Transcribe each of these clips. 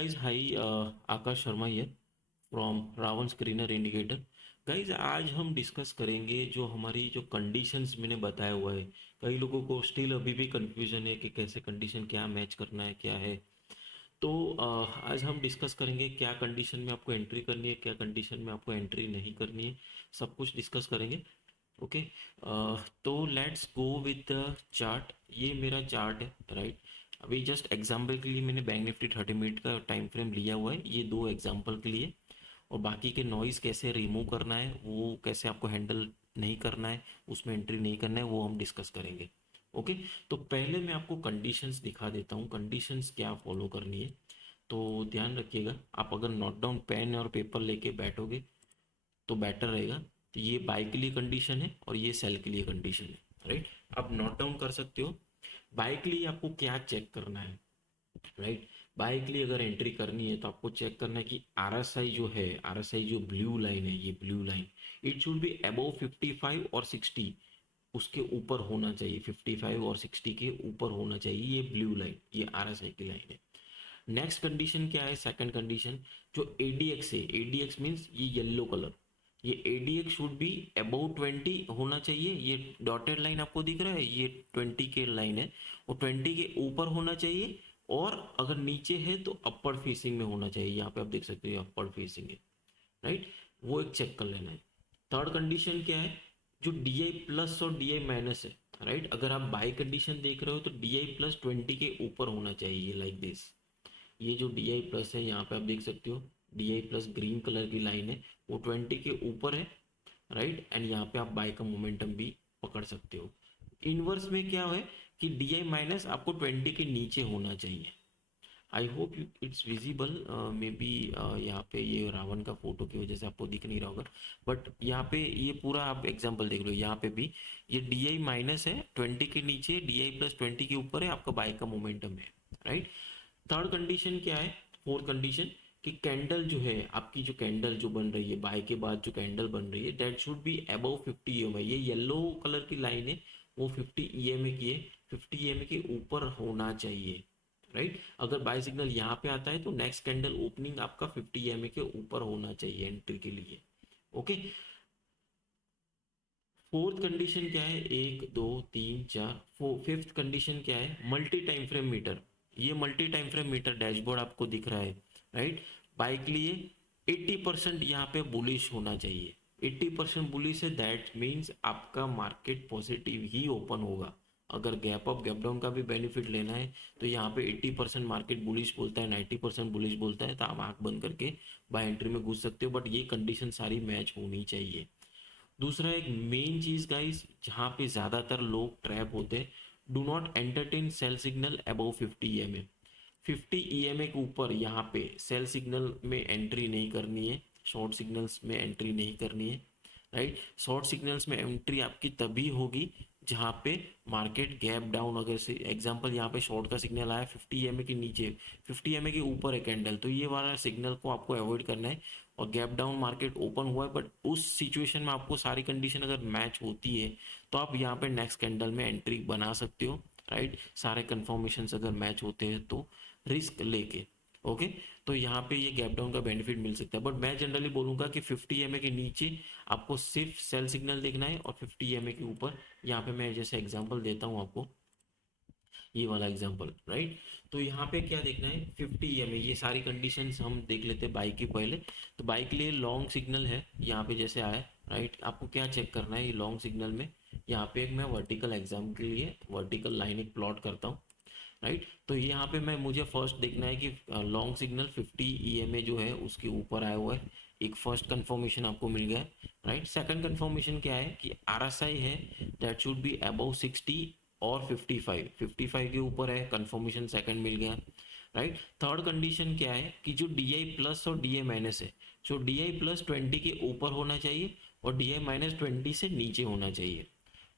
guys, hi, Akash Sharma here from Ravan screener indicator. Guys आज हम discuss करेंगे जो हमारी जो कंडीशंस मैंने बताया हुआ है। कई लोगों को स्टिल अभी भी कंफ्यूजन है कि कैसे कंडीशन क्या मैच करना है क्या है। तो आज हम डिस्कस करेंगे क्या कंडीशन में आपको एंट्री करनी है, क्या कंडीशन में आपको एंट्री नहीं करनी है, सब कुछ डिस्कस करेंगे। ओके। तो let's go with the chart. ये मेरा चार्ट है, राइट। अभी जस्ट एग्जांपल के लिए मैंने बैंक निफ्टी 30 मिनट का टाइम फ्रेम लिया हुआ है, ये दो एग्जांपल के लिए। और बाकी के नॉइज़ कैसे रिमूव करना है, वो कैसे आपको हैंडल नहीं करना है, उसमें एंट्री नहीं करना है, वो हम डिस्कस करेंगे। ओके। तो पहले मैं आपको कंडीशंस दिखा देता हूँ, कंडीशंस क्या फॉलो करनी है। तो ध्यान रखिएगा, आप अगर नोट डाउन पेन और पेपर लेके बैठोगे तो बेटर रहेगा। तो ये बाय के लिए कंडीशन है और ये सेल के लिए कंडीशन है, राइट। आप नोट डाउन कर सकते हो। बाय के लिए आपको क्या चेक करना है, राइट। बाय के लिए अगर एंट्री करनी है तो आपको चेक करना है कि आरएसआई जो है, आरएसआई जो ब्लू लाइन है, ये blue line it should be above 55 और 60, उसके ऊपर होना चाहिए। 55 और 60 के ऊपर होना चाहिए ये ब्लू लाइन, ये आरएसआई की लाइन है। नेक्स्ट कंडीशन क्या है, सेकंड कंडीशन, जो एडीएक्स है, एडीएक्स मीन्स ये येलो कलर, ये एडीएक्स शुड बी अबाउट 20 होना चाहिए। ये डॉटेड लाइन आपको दिख रहा है, ये 20 के लाइन है, वो 20 के ऊपर होना चाहिए। और अगर नीचे है तो अपर फेसिंग में होना चाहिए, यहाँ पे आप देख सकते हो अपर फेसिंग है, राइट। वो एक चेक कर लेना है। थर्ड कंडीशन क्या है, जो डी आई प्लस और डी आई माइनस है, राइट। अगर आप बाई कंडीशन देख रहे हो तो डी आई प्लस 20 के ऊपर होना चाहिए, लाइक दिस। ये जो डी आई प्लस है, यहाँ पे आप देख सकते हो D I plus green colour की लाइन है, वो 20 के ऊपर है, राइट। एंड यहाँ पे आप बाय का मोमेंटम भी पकड़ सकते हो। इनवर्स में क्या है कि डी आई माइनस आपको 20 के नीचे होना चाहिए। I hope it's visible, may be यहाँ पे ये रावण का फोटो की वजह से आपको दिख नहीं रहा होगा, बट यहाँ पे ये पूरा आप एग्जांपल देख लो, यहाँ पे भी ये डी आई माइनस है, 20 के नीचे, डी आई प्लस 20 के ऊपर है, आपका बाय का मोमेंटम है, राइट। थर्ड कंडीशन क्या है, फोर्थ कंडीशन, कि कैंडल जो है आपकी, जो कैंडल जो बन रही है बाय के बाद, जो कैंडल बन रही है that should be above 50 EMA. ये येलो कलर की लाइन है, वो 50 ईएमए की है, 50 ईएमए के ऊपर होना चाहिए, राइट। अगर बाय सिग्नल यहाँ पे आता है तो नेक्स्ट कैंडल ओपनिंग आपका 50 ईएमए के ऊपर होना चाहिए एंट्री के लिए। ओके। फोर्थ कंडीशन क्या है, एक दो तीन चार, फिफ्थ कंडीशन क्या है, मल्टी टाइम फ्रेम मीटर। ये multi time frame meter dashboard आपको दिख रहा है, राइट। बाय के लिए 80% यहाँ पे बुलिश होना चाहिए। 80% बुलिश है, दैट मीन्स आपका मार्केट पॉजिटिव ही ओपन होगा। अगर गैप अप गैप डाउन का भी बेनिफिट लेना है तो यहाँ पे 80% मार्केट बुलिश बोलता है, 90% बुलिश बोलता है, तो आप आंख बंद करके बाय एंट्री में घुस सकते हो, बट ये कंडीशन सारी मैच होनी चाहिए। दूसरा एक मेन चीज गाइस, जहाँ पे ज्यादातर लोग ट्रैप होते हैं, do not entertain sell signal above 50 EMA. 50 EMA के ऊपर यहाँ पे सेल सिग्नल में एंट्री नहीं करनी है, शॉर्ट सिग्नल्स में एंट्री नहीं करनी है, राइट। शॉर्ट सिग्नल्स में एंट्री आपकी तभी होगी जहाँ पे मार्केट गैप डाउन, अगर से एग्जांपल यहाँ पे शॉर्ट का सिग्नल आया 50 ईएमए के नीचे, 50 ईएमए के ऊपर है कैंडल, तो ये वाला सिग्नल को आपको अवॉइड करना है। और गैप डाउन मार्केट ओपन हुआ है, बट उस सिचुएशन में आपको सारी कंडीशन अगर मैच होती है तो आप यहाँ पे नेक्स्ट कैंडल में एंट्री बना सकते हो, राइट। सारे कंफर्मेशन अगर मैच होते हैं तो रिस्क लेके। ओके। तो यहाँ पे ये गैप डाउन का बेनिफिट मिल सकता है, बट मैं जनरली बोलूंगा कि 50 ईएमए के नीचे आपको सिर्फ सेल सिग्नल देखना है, और 50 ईएमए के ऊपर, यहाँ पे मैं जैसे एग्जांपल देता हूँ आपको, ये वाला एग्जांपल, राइट। तो यहाँ पे क्या देखना है, 50 ईएमए, ये सारी कंडीशंस हम देख लेते हैं बाइक की पहले। तो बाइक के लिए लॉन्ग सिग्नल है, यहाँ पे जैसे आया, राइट। आपको क्या चेक करना है, ये लॉन्ग सिग्नल में यहाँ पे एक मैं वर्टिकल एग्जाम के लिए वर्टिकल लाइन एक प्लॉट करता हूँ, राइट। तो यहाँ पे मैं, मुझे फर्स्ट देखना है कि लॉन्ग सिग्नल 50 ईएमए जो है उसके ऊपर आया हुआ है, एक फर्स्ट कंफर्मेशन आपको मिल गया है, राइट। सेकंड कंफर्मेशन क्या है कि आरएसआई है दैट शुड बी अबव 60 और 55 के ऊपर है, कंफर्मेशन सेकंड मिल गया, राइट। थर्ड कंडीशन क्या है कि जो डी आई प्लस और डी आई माइनस है, जो डी आई प्लस 20 के ऊपर होना चाहिए और डी आई माइनस 20 से नीचे होना चाहिए।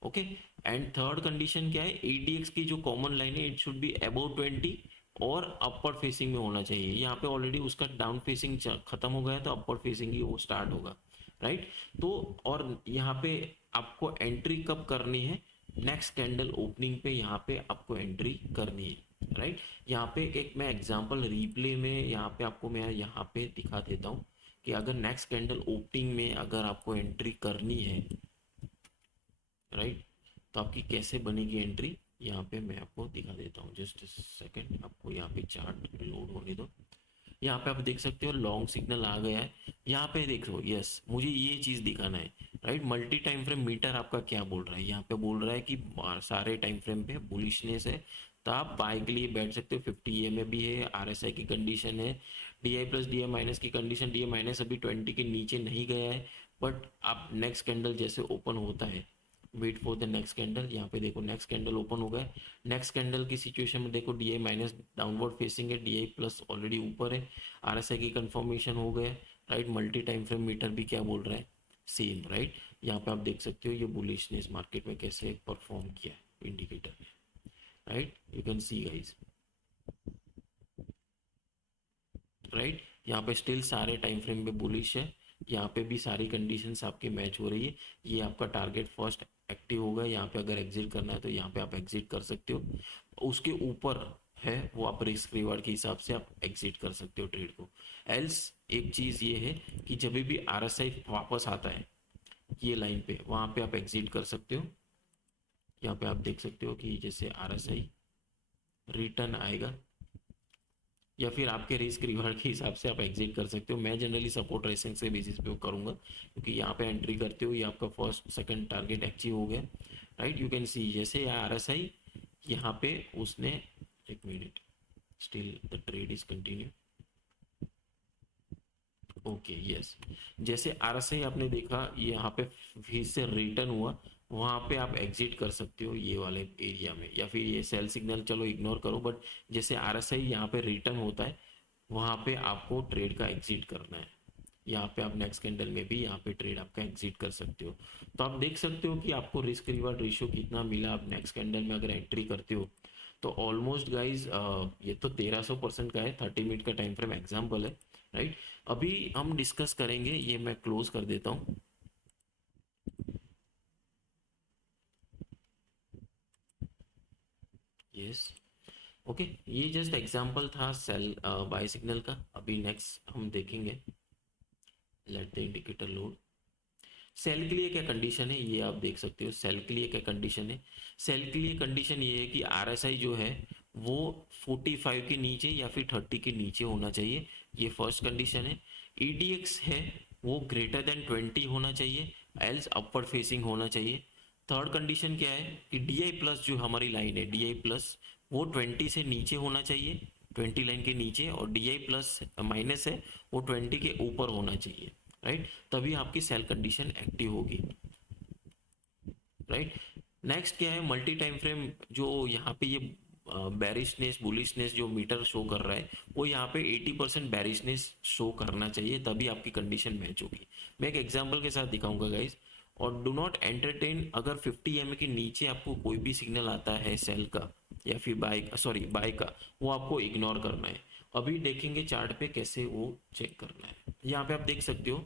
ओके। एंड थर्ड कंडीशन क्या है, एडीएक्स की जो कॉमन लाइन है इट शुड बी अबाउट 20 और अपर फेसिंग में होना चाहिए। यहाँ पे ऑलरेडी उसका डाउन फेसिंग खत्म हो गया, तो अपर फेसिंग ही वो स्टार्ट होगा, राइट। तो और यहाँ पे आपको एंट्री कब करनी है, नेक्स्ट कैंडल ओपनिंग पे यहाँ पे आपको एंट्री करनी है। राइट। यहाँ पे एक मैं एग्जांपल रिप्ले में यहाँ पे आपको मैं यहाँ पे दिखा देता हूँ कि अगर नेक्स्ट कैंडल ओपनिंग में अगर आपको एंट्री करनी है, राइट, तो आपकी कैसे बनेगी एंट्री, यहाँ पे मैं आपको दिखा देता हूँ। जस्ट सेकंड, आपको यहाँ पे चार्ट लोड होने दो। यहाँ पे आप देख सकते हो लॉन्ग सिग्नल आ गया है। यहाँ पे देखो, यस, मुझे ये चीज़ दिखाना है, right. Multi time frame meter आपका क्या बोल रहा है, यहाँ पे बोल रहा है कि सारे टाइम फ्रेम पे बुलिशनेस है, तो आप बाय के लिए बैठ सकते हो। 50 EMA भी है, RSI की कंडीशन है, DI प्लस DI माइनस की कंडीशन। DI माइनस अभी 20 के नीचे नहीं गया है, बट आप नेक्स्ट कैंडल जैसे ओपन होता है, wait for the next candle. यहाँ पे देखो नेक्स्ट कैंडल ओपन हो गया। नेक्स्ट कैंडल की सिचुएशन में देखो DI माइनस डाउनवर्ड फेसिंग है, DI प्लस ऑलरेडी ऊपर है, RSI की कंफर्मेशन हो गया, right. Multi time frame meter भी क्या बोल रहा है, सेम, राइट। यहाँ पे आप देख सकते हो ये बुलिशनेस मार्केट में कैसे परफॉर्म किया है इंडिकेटर ने, right. You can see guys, right. यहाँ पे स्टिल सारे टाइम फ्रेम पे बुलिश है, यहाँ पे भी सारी कंडीशंस आपके मैच हो रही है। ये आपका टारगेट फर्स्ट एक्टिव होगा, यहाँ पे अगर एग्जिट करना है तो यहाँ पे आप एग्जिट कर सकते हो। उसके ऊपर है वो आप रिस्क रिवार्ड के हिसाब से आप एग्जिट कर सकते हो ट्रेड को। एल्स एक चीज़ ये है कि जब भी RSI वापस आता है ये लाइन पे, वहाँ पे आप एग्जिट कर सकते हो। यहाँ पे आप देख सकते हो कि जैसे RSI रिटर्न आएगा या फिर आपके रिस्क रिवार्ड के हिसाब से आप एग्जिट कर सकते हो। मैं जनरली सपोर्ट रेसिंग से बेसिस पे करूंगा, क्योंकि यहाँ पे एंट्री करते हो ये आपका फर्स्ट सेकंड टारगेट अचीव हो गया, राइट। यू कैन सी जैसे RSI यहाँ पे उसने, एक minute, still the trade is continue, okay, yes. जैसे RSI आपने देखा ये यहाँ पे फिर से रिटर्न हुआ, वहाँ पे आप एग्जिट कर सकते हो ये वाले एरिया में, या फिर ये सेल सिग्नल चलो इग्नोर करो, बट जैसे RSI यहाँ पे रिटर्न होता है वहाँ पे आपको ट्रेड का एग्जिट करना है। यहाँ पे आप नेक्स्ट कैंडल में भी यहाँ पे ट्रेड आपका एग्जिट कर सकते हो। तो आप देख सकते हो कि आपको रिस्क रिवार्ड रेशियो कितना मिला। आप नेक्स्ट कैंडल में अगर एंट्री करते हो तो ऑलमोस्ट गाइज ये तो 1300% का है, 30 मिनट का टाइम फ्रेम एग्जाम्पल है, राइट। अभी हम डिस्कस करेंगे, ये मैं क्लोज कर देता हूँ। यस, ओके, ये जस्ट एग्जांपल था सेल बाय सिग्नल का। अभी नेक्स्ट हम देखेंगे, let the indicator load. Sell के लिए क्या कंडीशन है ये आप देख सकते हो। सेल के लिए क्या कंडीशन है, सेल के लिए कंडीशन ये है कि RSI जो है वो 45 के नीचे या फिर 30 के नीचे होना चाहिए, ये फर्स्ट कंडीशन है। EDX है वो ग्रेटर देन 20 होना चाहिए, एल्स अपवर्ड फेसिंग होना चाहिए। थर्ड कंडीशन क्या है कि DI प्लस जो हमारी लाइन है, DI प्लस वो 20 से नीचे होना चाहिए, 20 लाइन के नीचे, और DI प्लस माइनस है वो 20 के ऊपर होना चाहिए, राइट। तभी आपकी सेल कंडीशन एक्टिव होगी, राइट। नेक्स्ट क्या है, मल्टी टाइम फ्रेम जो यहाँ पे ये बैरिशनेस बुलिशनेस जो मीटर शो कर रहा है वो यहाँ पे 80% बैरिशनेस शो करना चाहिए, तभी आपकी कंडीशन मैच होगी। मैं एक एग्जांपल के साथ दिखाऊंगा गाइस। और डू नॉट एंटरटेन, अगर 50 EMA के नीचे आपको कोई भी सिग्नल आता है सेल का या फिर बाय का, वो आपको इग्नोर करना है। अभी देखेंगे चार्ट पे कैसे वो चेक करना है। यहाँ पे आप देख सकते हो,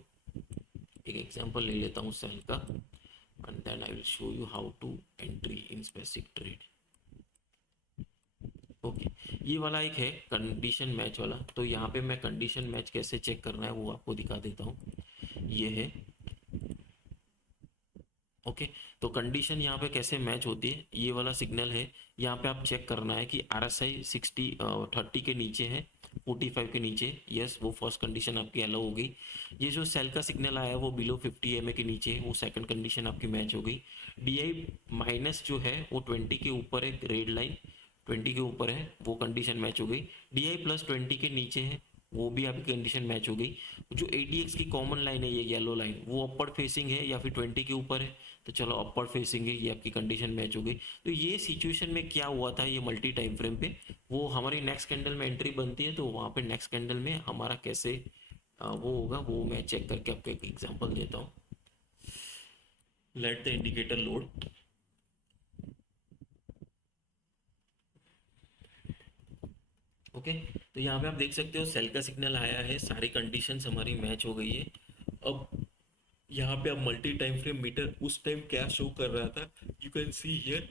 एक एग्जांपल ले लेता हूँ सेल का, and then I will show you how to entry in specific trade। Okay, ये वाला एक है कंडीशन मैच वाला। तो यहाँ पे मैं कंडीशन मैच कैसे चेक करना है वो आपको दिखा देता हूँ। ये है, ओके। तो कंडीशन यहाँ पे कैसे मैच होती है, ये वाला सिग्नल है, यहाँ पे आप चेक करना है कि RSI 30 के नीचे है, 45 के नीचे, यस, वो फर्स्ट कंडीशन आपकी अलाउ हो गई। ये जो सेल का सिग्नल आया है वो बिलो 50 EMA के नीचे है, वो सेकंड कंडीशन आपकी मैच हो गई। DI माइनस जो है वो 20 के ऊपर है, रेड लाइन 20 के ऊपर है, वो कंडीशन मैच हो गई। DI प्लस 20 के नीचे है, वो भी आपकी कंडीशन मैच हो गई। जो ADX की कॉमन लाइन है, ये येलो लाइन, वो अपवर्ड फेसिंग है या फिर 20 के ऊपर है, तो चलो अपवर्ड फेसिंग है, ये आपकी कंडीशन मैच हो गई। तो ये सिचुएशन में क्या हुआ था, ये मल्टी टाइम फ्रेम पे वो हमारी नेक्स्ट कैंडल में एंट्री बनती है, तो वहाँ पे नेक्स्ट कैंडल में हमारा कैसे वो होगा वो मैं चेक करके आपको एक एग्जांपल देता हूँ। Late the indicator load. Okay, तो यहाँ पे आप देख सकते हो सेल का सिग्नल आया है, सारी कंडीशंस हमारी मैच हो गई है। अब यहाँ पे आप मल्टी टाइम फ्रेम मीटर उस टाइम क्या शो कर रहा था, you can see here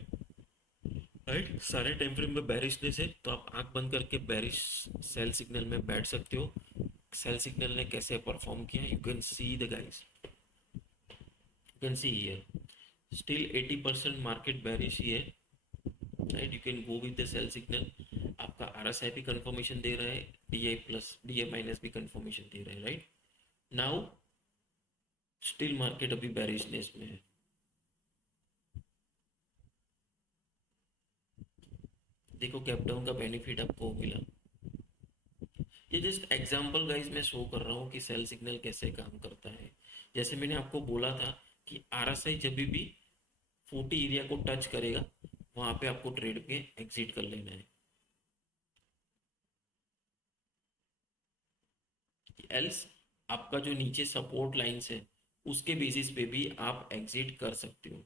right, सारे टाइम फ्रेम में बेरिशनेस है, तो आप आंख बंद करके बेरिश सेल सिग्नल में बैठ सकते हो। सेल सिग्नल ने कैसे परफॉर्म किया, you can see the guys, you can see here still 80% market bearish ही है। Right, you can go with the sell signal. आपका आरएसआई भी कंफर्मेशन दे रहा है, डीआई प्लस डीआई माइनस भी कंफर्मेशन दे रहा है। राइट, नाउ स्टिल मार्केट अभी बेरिशनेस में है। देखो कैप डाउन का बेनिफिट आपको मिला। ये जस्ट एग्जांपल गाइस मैं शो कर रहा हूँ कि सेल सिग्नल कैसे काम करता है। जैसे मैंने आपको बोला था कि आरएसआई जब भी 40 एरिया को टच करेगा, वहां पे आपको ट्रेड पे एग्जिट कर लेना है। एल्स आपका जो नीचे सपोर्ट लाइंस है, उसके बेसिस पे भी आप एग्जिट कर सकते हो।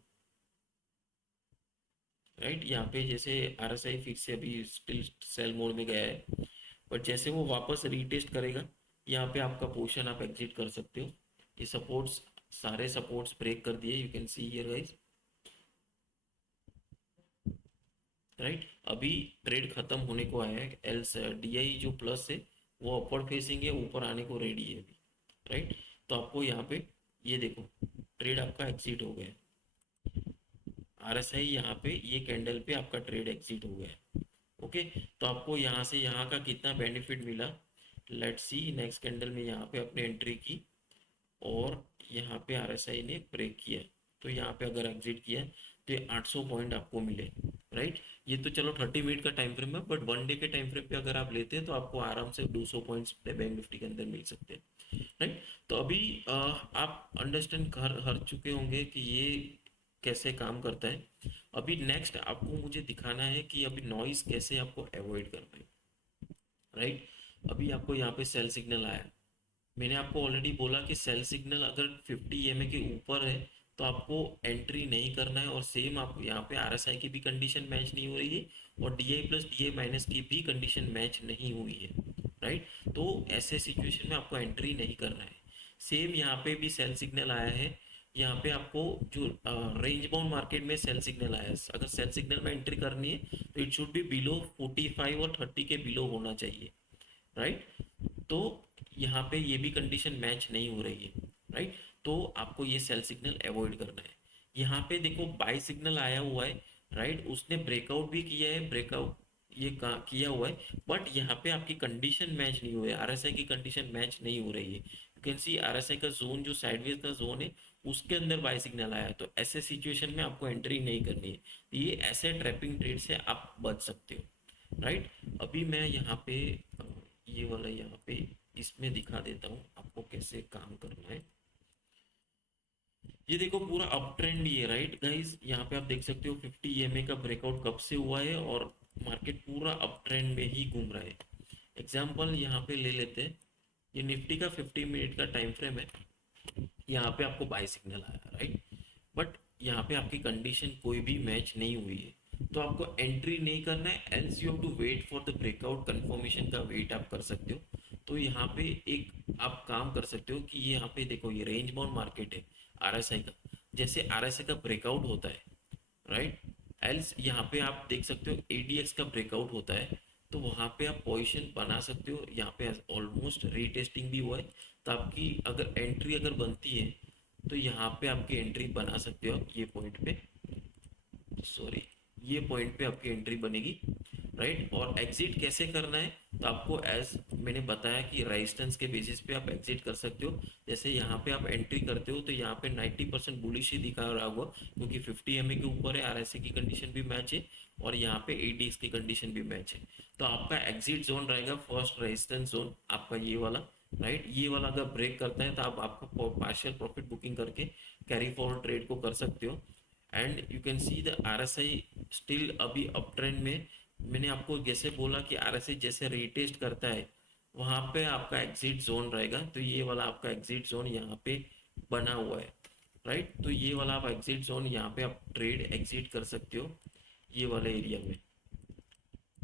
राइट, यहाँ पे जैसे आरएसआई फिर से अभी स्टिल सेल मोड में गया है, बट जैसे वो वापस रीटेस्ट करेगा, यहाँ पे आपका पोर्शन आप एग्जिट कर सकते हो। ये सपोर्ट्स, सारे सपोर्ट्स ब्रेक कर दिए, you can see here guys. Right, अभी ट्रेड खत्म होने को आया है। एल्स डीआई जो प्लस है वो अपवर्ड फेसिंग है, ऊपर आने को रेडी है अभी। राइट, तो आपको यहाँ पे ये देखो ट्रेड आपका एग्जिट हो गया। आरएसआई यहाँ पे ये कैंडल पे आपका ट्रेड एग्जिट हो गया। ओके, तो आपको यहाँ से यहाँ का कितना बेनिफिट मिला, लेट्स सी। नेक्स्ट कैंडल में यहाँ पे अपने एंट्री की और यहाँ पे आरएसआई ने ब्रेक किया, तो यहाँ पे अगर एग्जिट किया तो ये 800 पॉइंट आपको मिले। राइट, ये तो चलो 30 मिनट का टाइम फ्रेम है, बट वन डे के टाइम फ्रेम पे अगर आप लेते हैं तो आपको आराम से 200 पॉइंट्स बैंक निफ्टी के अंदर मिल सकते हैं। राइट, तो अभी आप अंडरस्टैंड कर हर चुके होंगे कि ये कैसे काम करता है। अभी नेक्स्ट आपको मुझे दिखाना है कि अभी नॉइस कैसे आपको अवॉइड करना है। राइट, अभी आपको यहाँ पे सेल सिग्नल आया, मैंने आपको ऑलरेडी बोला कि सेल सिग्नल अगर 50 EMA के ऊपर है तो आपको एंट्री नहीं करना है, और सेम आप यहाँ पे आरएसआई की भी कंडीशन मैच नहीं हो रही है और डीआई प्लस डीआई माइनस की भी कंडीशन मैच नहीं हुई है। राइट, तो ऐसे सिचुएशन में आपको एंट्री नहीं करना है। सेम यहाँ पे भी सेल सिग्नल आया है, यहाँ पे आपको जो रेंज बाउंड मार्केट में सेल सिग्नल आया है, अगर सेल सिग्नल में एंट्री करनी है तो इट शुड बी बिलो 45 और 30 के बिलो होना चाहिए। राइट, तो यहाँ पे ये भी कंडीशन मैच नहीं हो रही है। राइट, तो आपको ये सेल सिग्नल अवॉइड करना है। यहाँ पे देखो बाय सिग्नल आया हुआ है। राइट, उसने ब्रेकआउट भी किया है, ब्रेकआउट ये किया हुआ है, बट यहाँ पे आपकी कंडीशन मैच नहीं हो रही है, आरएसआई की कंडीशन मैच नहीं हो रही है। यू कैन सी आरएसआई का जोन जो साइडवेज का जोन है उसके अंदर बाय सिग्नल आया है, तो ऐसे सिचुएशन में आपको एंट्री नहीं करनी है। ये ऐसे ट्रैपिंग ट्रेड से आप बच सकते हो। राइट, अभी मैं यहाँ पे ये वाला यहाँ पे इसमें दिखा देता हूँ आपको कैसे काम करना है। ये देखो पूरा अप ट्रेंड ही है। राइट गाइस, यहाँ पे आप देख सकते हो 50 EMA का ब्रेकआउट कब से हुआ है और मार्केट पूरा अप ट्रेंड में ही घूम रहा है। एग्जाम्पल यहाँ पे ले लेते हैं, ये निफ्टी का 50 मिनट का टाइम फ्रेम है। यहाँ पे आपको बाय सिग्नल आया, राइट, बट यहाँ पे आपकी कंडीशन कोई भी मैच नहीं हुई है, तो आपको एंट्री नहीं करना है, else you have to wait for the breakout. Confirmation का वेट आप कर सकते हो। तो यहाँ पे एक आप काम कर सकते हो कि ये यहाँ पे देखो ये रेंज बाउंड मार्केट है आरएसआई का, जैसे आरएसआई का ब्रेकआउट होता है, राइट, एल्स यहाँ पे आप देख सकते हो एडीएक्स का ब्रेकआउट होता है, तो वहाँ पे आप पोजीशन बना सकते हो। यहाँ पे ऑलमोस्ट रीटेस्टिंग भी हुआ है, तो आपकी अगर एंट्री अगर बनती है तो यहाँ पे आपकी एंट्री बना सकते हो आप ये पॉइंट पे, सॉरी, ये पॉइंट पे आपकी एंट्री बनेगी। राइट, और एग्जिट कैसे करना है, तो आपको एज मैंने बताया कि रेजिस्टेंस के बेसिस पे आप एग्जिट कर सकते हो। जैसे यहाँ पे आप एंट्री करते हो तो यहाँ पे 90% बुलिश ही दिखा रहा होगा, क्योंकि 50 EMA के ऊपर है, आरएसए की कंडीशन भी मैच है और यहाँ पे एडीएक्स की कंडीशन भी मैच है। तो आपका एग्जिट जोन रहेगा फर्स्ट रेजिस्टेंस जोन आपका ये वाला। राइट, ये वाला अगर ब्रेक करता है तो आप आपका पार्शियल प्रॉफिट बुकिंग करके कैरी फॉरवर्ड ट्रेड को कर सकते हो। And you can see the RSI still अभी अप ट्रेंड में। मैंने आपको जैसे बोला कि आरएसआई जैसे रीटेस्ट करता है वहां पे आपका एग्जिट जोन रहेगा, तो ये वाला आपका एग्जिट जोन यहाँ पे बना हुआ है। राइट, तो ये वाला आप एग्जिट जोन यहाँ पे आप ट्रेड एग्जिट कर सकते हो ये वाले एरिया में।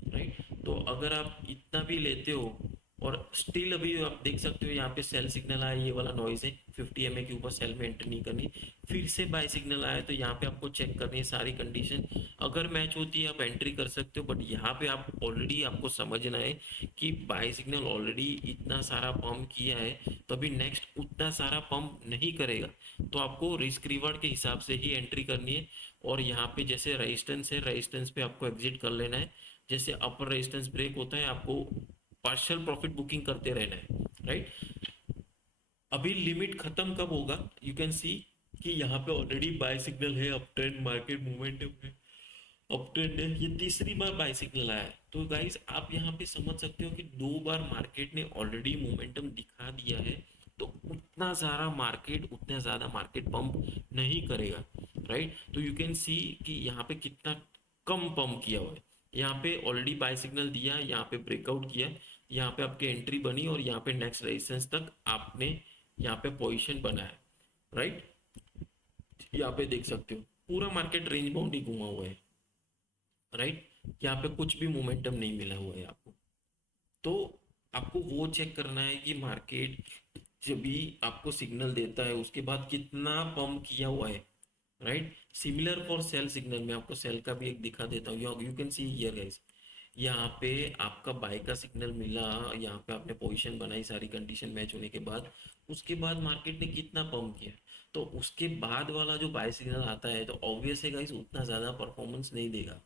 राइट, तो अगर आप इतना भी लेते हो और स्टिल अभी आप देख सकते हो यहाँ पे सेल सिग्नल आया, ये वाला नॉइज है, 50 MA के ऊपर सेल में एंटर नहीं करनी। फिर से बाय सिग्नल आया, तो यहाँ पे आपको चेक करनी है सारी कंडीशन, अगर मैच होती है आप एंट्री कर सकते हो। बट यहाँ पे आप ऑलरेडी आपको समझना है कि बाय सिग्नल ऑलरेडी इतना सारा पंप किया है, तो अभी नेक्स्ट उतना सारा पंप नहीं करेगा, तो आपको रिस्क रिवार्ड के हिसाब से ही एंट्री करनी है। और यहाँ पे जैसे रेजिस्टेंस है, रेजिस्टेंस पे आपको एग्जिट कर लेना है। जैसे अपर रेजिस्टेंस ब्रेक होता है, आपको पार्शियल प्रॉफिट बुकिंग करते रहना है, राइट। अभी लिमिट खत्म कब होगा, यू कैन सी कि यहाँ पे ऑलरेडी बाय सिग्नल है, अप ट्रेंड मार्केट मोमेंटम है, अप ट्रेंड है, ये तीसरी बार बाय सिग्नल आया है। तो गाइस आप यहाँ पे समझ सकते हो कि 2 बार मार्केट ने ऑलरेडी मोमेंटम दिखा दिया है, तो उतना ज़्यादा मार्केट पंप नहीं करेगा, राइट। तो यू कैन सी कि यहाँ पे कितना कम पंप किया हुआ है। यहाँ पे ऑलरेडी बाय सिग्नल दिया, यहाँ पे ब्रेकआउट किया, यहाँ पे आपकी एंट्री बनी, और यहाँ पे नेक्स्ट रेजिस्टेंस तक आपने यहाँ पे पोजीशन बनाया, राइट। यहाँ पे देख सकते हो पूरा मार्केट रेंज बाउंड ही घुमा हुआ है, राइट। यहाँ पे कुछ भी मोमेंटम नहीं मिला हुआ है आपको। तो आपको वो चेक करना है कि मार्केट जब भी आपको सिग्नल देता है उसके बाद कितना पंप किया हुआ है, right. Similar for sale signal, में आपको सेल का भी एक दिखा देता हूँ, you can see here guys. यहाँ पे आपका बाय का सिग्नल मिला, यहाँ पे आपने पोजीशन बनाई सारी कंडीशन मैच होने के बाद, उसके बाद मार्केट ने कितना पंप किया, तो उसके बाद वाला जो बाय सिग्नल आता है, तो ऑब्वियस है गाइस उतना ज़्यादा परफॉर्मेंस नहीं देगा।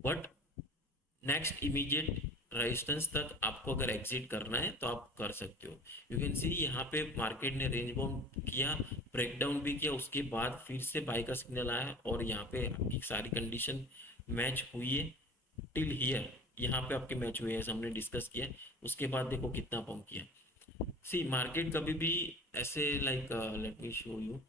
बट नेक्स्ट इमीडिएट रेजिस्टेंस तक आपको अगर एग्जिट करना है तो आप कर सकते हो। यू कैन सी यहाँ पे मार्केट ने रेंज बाउंड किया, ब्रेकडाउन भी किया, उसके बाद फिर से बाय का सिग्नल आया, और यहाँ पे आपकी सारी कंडीशन मैच हुई है टिल हियर। यहाँ पे आपके मैच हुए हैं, हमने डिस्कस किया। उसके बाद देखो कितना पंप किया। सी मार्केट कभी भी ऐसे like, let me show you.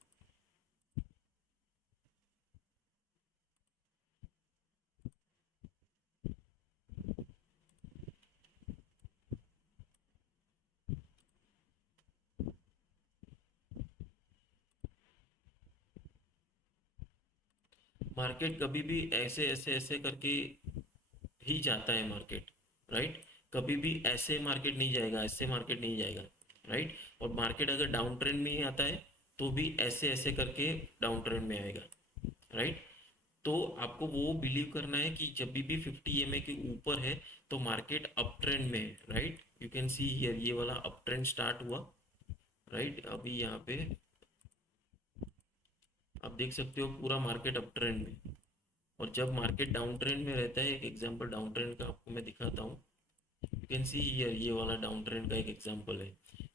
Market कभी भी ऐसे ऐसे ऐसे करके ही जाता है मार्केट, राइट। कभी भी ऐसे मार्केट नहीं जाएगा, ऐसे मार्केट नहीं जाएगा, राइट। और मार्केट अगर डाउन ट्रेंड में ही आता है तो भी ऐसे ऐसे करके डाउन ट्रेंड में आएगा, राइट। तो आपको वो बिलीव करना है कि जब भी 50 MA के ऊपर है तो मार्केट अप ट्रेंड में है, right. You can see here ये वाला अप ट्रेंड स्टार्ट हुआ, राइट। अभी यहाँ पे आप देख सकते हो पूरा मार्केट अप ट्रेंड में। और जब मार्केट डाउन ट्रेंड में रहता है, एक एग्जांपल डाउन ट्रेंड का आपको मैं दिखाता हूँ। यू कैन सी हियर ये वाला डाउन ट्रेंड का एक एग्जांपल है।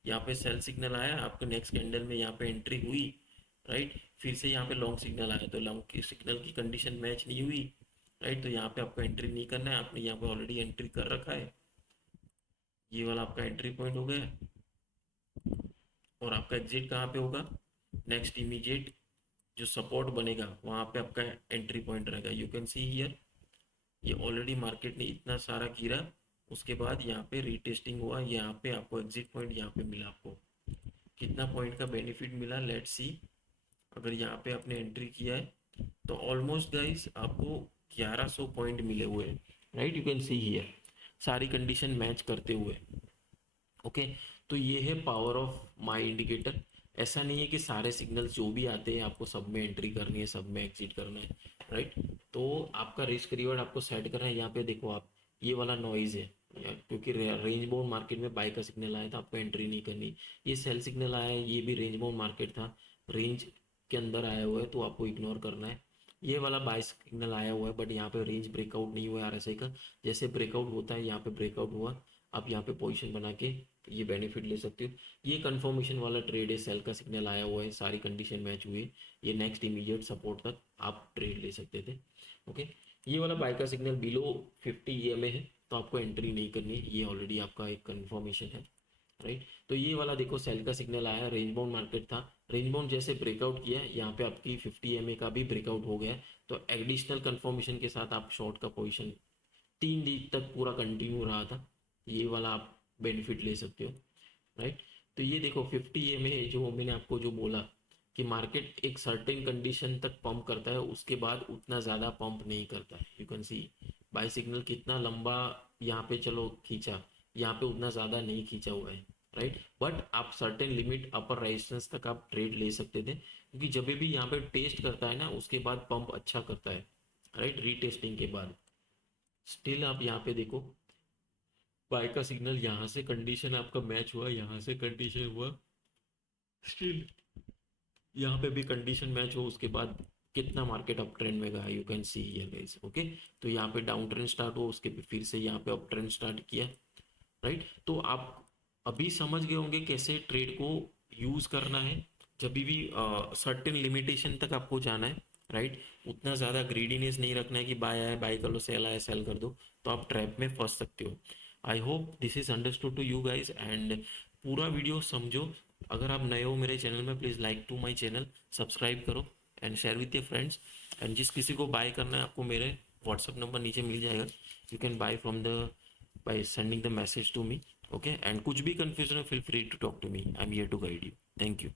यहाँ पे सेल सिग्नल आया, आपको नेक्स्ट कैंडल में यहाँ पे एंट्री हुई, राइट। फिर से यहाँ पे लॉन्ग सिग्नल आया, तो लॉन्ग की सिग्नल की कंडीशन मैच नहीं हुई, राइट। तो यहाँ पे आपको एंट्री नहीं करना है, आपने यहाँ पे ऑलरेडी एंट्री कर रखा है। ये वाला आपका एंट्री पॉइंट हो गया, और आपका एग्जिट कहाँ पे होगा, नेक्स्ट इमीडिएट जो सपोर्ट बनेगा वहाँ पे आपका एंट्री पॉइंट रहेगा। यू कैन सी हियर ये ऑलरेडी मार्केट ने इतना सारा गिरा, उसके बाद यहाँ पे रीटेस्टिंग हुआ, यहाँ पे आपको एग्जिट पॉइंट यहाँ पे मिला। आपको कितना पॉइंट का बेनिफिट मिला, लेट्स सी। अगर यहाँ पे आपने एंट्री किया है तो ऑलमोस्ट गाइस आपको 1100 पॉइंट मिले हुए हैं, right. You can see here सारी कंडीशन मैच करते हुए, ओके। तो ये है पावर ऑफ माई इंडिकेटर। ऐसा नहीं है कि सारे सिग्नल्स जो भी आते हैं आपको सब में एंट्री करनी है, सब में एग्जिट करना है, राइट। तो आपका रिस्क रिवॉर्ड आपको सेट करना है। यहाँ पे देखो आप, ये वाला नॉइज है क्योंकि रेंज बाउंड मार्केट में बाय का सिग्नल आया था, आपको एंट्री नहीं करनी। ये सेल सिग्नल आया है, ये भी रेंज बाउंड मार्केट था, रेंज के अंदर आया हुआ है, तो आपको इग्नोर करना है। ये वाला बाय सिग्नल आया हुआ है, बट यहाँ पे रेंज ब्रेकआउट नहीं हुआ है आरएसआई का। जैसे ब्रेकआउट होता है यहाँ पे ब्रेकआउट हुआ, आप यहाँ पे पोजीशन बना के ये बेनिफिट ले सकते हो। ये कंफर्मेशन वाला ट्रेड है, सेल का सिग्नल आया हुआ है, सारी कंडीशन मैच हुई है, ये नेक्स्ट इमीडिएट सपोर्ट तक आप ट्रेड ले सकते थे, ओके। ये वाला बाय का सिग्नल बिलो 50 EMA है, तो आपको एंट्री नहीं करनी है, ये ऑलरेडी आपका एक कंफर्मेशन है, राइट। तो ये वाला देखो सेल का सिग्नल आया, रेंज बाउंड मार्केट था, रेंज बाउंड जैसे ब्रेकआउट किया, यहाँ पे आपकी 50 MA का भी ब्रेकआउट हो गया, तो एडिशनल कंफर्मेशन के साथ आप शॉर्ट का पोजिशन 3 दिन तक पूरा कंटिन्यू रहा था, ये वाला आप बेनिफिट ले सकते हो, राइट। तो ये देखो 50 MA जो मैंने आपको जो बोला कि मार्केट एक सर्टेन कंडीशन तक पंप करता है, उसके बाद उतना ज़्यादा पंप नहीं करता है। You can see buy signal कितना लंबा यहाँ पे चलो खींचा, यहाँ पे उतना ज़्यादा नहीं खींचा हुआ है, राइट। बट आप सर्टेन लिमिट अपर रेजिस्टेंस तक आप ट्रेड ले सकते थे, क्योंकि जब भी यहाँ पे टेस्ट करता है ना उसके बाद पंप अच्छा करता है, राइट, रीटेस्टिंग के बाद। स्टिल आप यहाँ पे देखो बाय का सिग्नल, यहाँ से कंडीशन आपका मैच हुआ, यहाँ से कंडीशन हुआ, स्टिल यहाँ पे भी कंडीशन मैच हो, उसके बाद कितना मार्केट अप ट्रेंड में गया, you can see here guys. Okay, तो यहाँ पे डाउन ट्रेंड स्टार्ट हुआ, उसके फिर से यहाँ पे अप ट्रेंड स्टार्ट किया, राइट। तो आप अभी समझ गए होंगे कैसे ट्रेड को यूज करना है। जब भी सर्टेन लिमिटेशन तक आपको जाना है, राइट, उतना ज़्यादा ग्रीडीनेस नहीं रखना है कि बाय आए बाय कर लो, सेल आए सेल कर दो, तो आप ट्रैप में फंस सकते हो। I hope this is understood to you guys, and पूरा वीडियो समझो। अगर आप नए हो मेरे चैनल में, please like to my channel, subscribe करो and share with your friends. And जिस किसी को बाय करना है, आपको मेरे व्हाट्सअप नंबर नीचे मिल जाएगा, you can buy from the by sending the message to me. Okay, and कुछ भी confusion हो, feel free to talk to me. I'm here to guide you. Thank you.